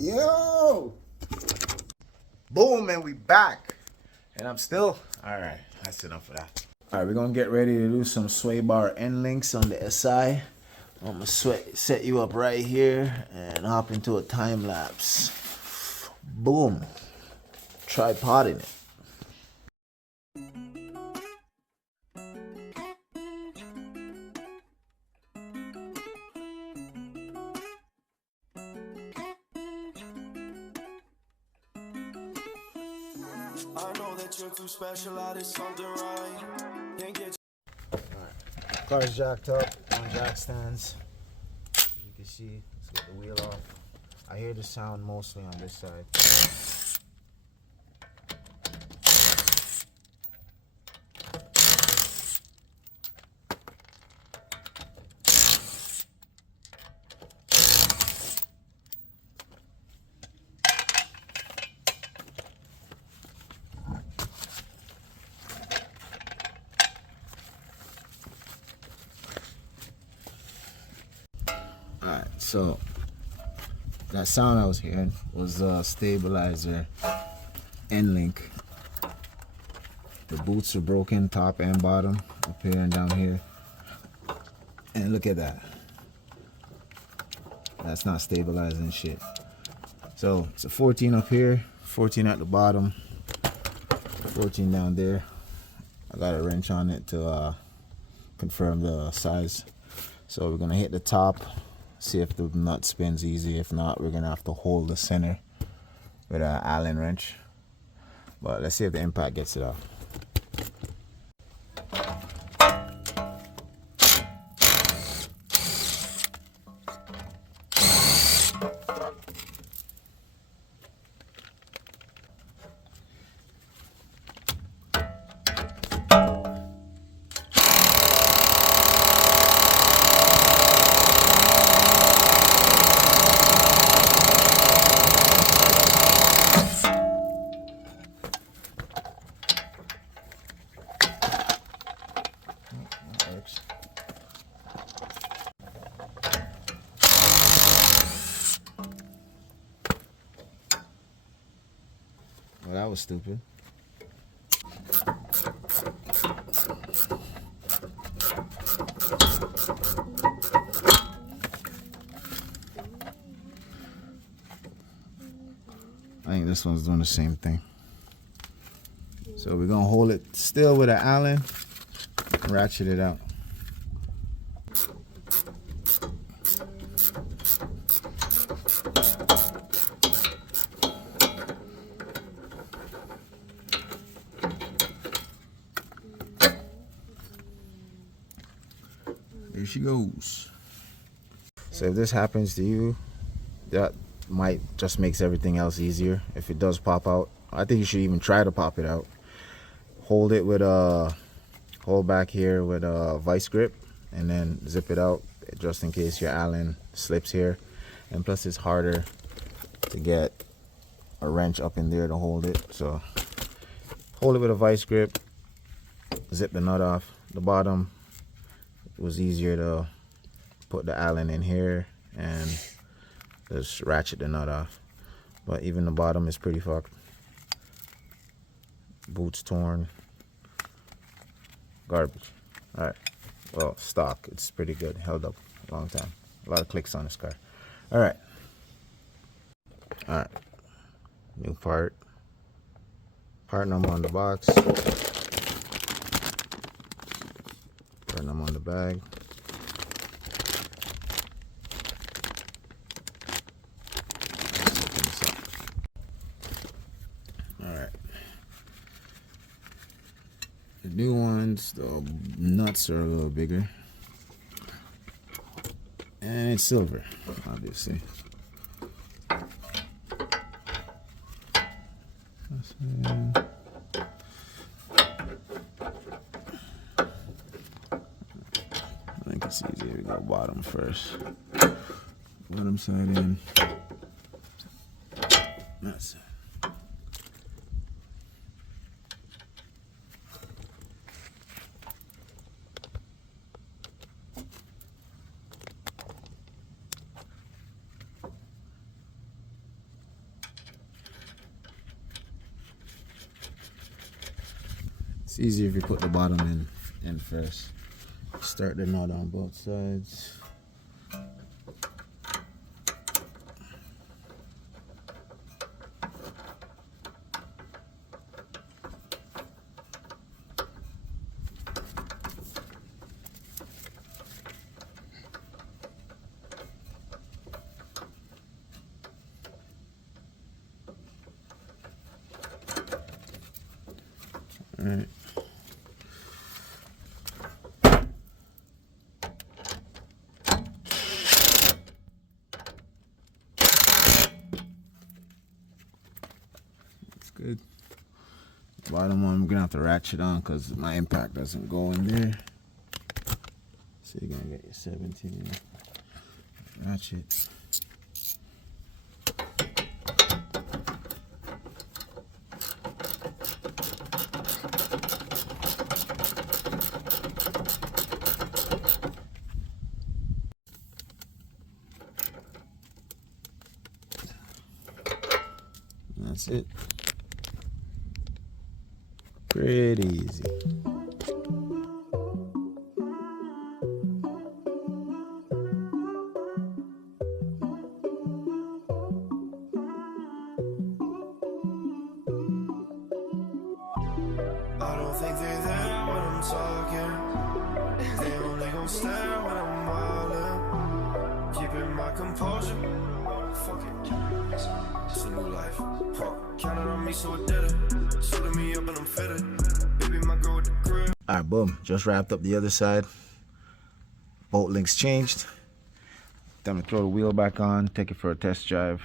Yo! Boom, and we back. And I'm still, all right, that's enough of that. All right, we're gonna get ready to do some sway bar end links on the SI. I'm gonna set you up right here and hop into a time lapse. Boom. Tripoding it. I know that you're too special, I did something right. Can't get Alright, car's jacked up on jack stands. As you can see, let's get the wheel off. I hear the sound mostly on this side. Alright, so that sound I was hearing was the stabilizer end link. The boots are broken, top and bottom, up here and down here. And look at that. That's not stabilizing shit. So it's a 14 up here, 14 at the bottom, 14 down there. I got a wrench on it to confirm the size. So we're gonna hit the top, see if the nut spins easy. If not, we're gonna have to hold the center with an Allen wrench. But let's see if the impact gets it off. Well, that was stupid. I think this one's doing the same thing. So we're gonna hold it still with an Allen, ratchet it out. There she goes. So if this happens to you, that might just makes everything else easier. If it does pop out, I think you should even try to pop it out. Hold it with hold back here with a vice grip, and then zip it out just in case your Allen slips here. And plus, it's harder to get a wrench up in there to hold it. So hold it with a vice grip. Zip the nut off the bottom. It was easier to put the Allen in here and just ratchet the nut off. But even the bottom is pretty fucked. Boots torn. Garbage. Alright. Well, stock. It's pretty good. Held up a long time. A lot of clicks on this car. Alright. Alright. New part. Part number on the box. Part number on the bag. Alright. The new ones, the nuts are a little bigger. And it's silver, obviously. I think it's easier to go bottom first. Bottom side in. That's it. It's easier if you put the bottom in first. Start the knot on both sides. All right. That's good. Bottom one, I'm gonna have to ratchet on because my impact doesn't go in there. So you're gonna get your 17. Ratchet. That's it. Pretty easy. I don't think they're there when I'm talking. They only gon' stare when I'm wildin'. Keeping my composure. Fuck it. It's a new life. Huh. Counted on me, so it did it. Suited me up and I'm fitted. Baby, my girl with the grip. Alright, boom. Just wrapped up the other side. Bolt links changed. Time to throw the wheel back on, take it for a test drive.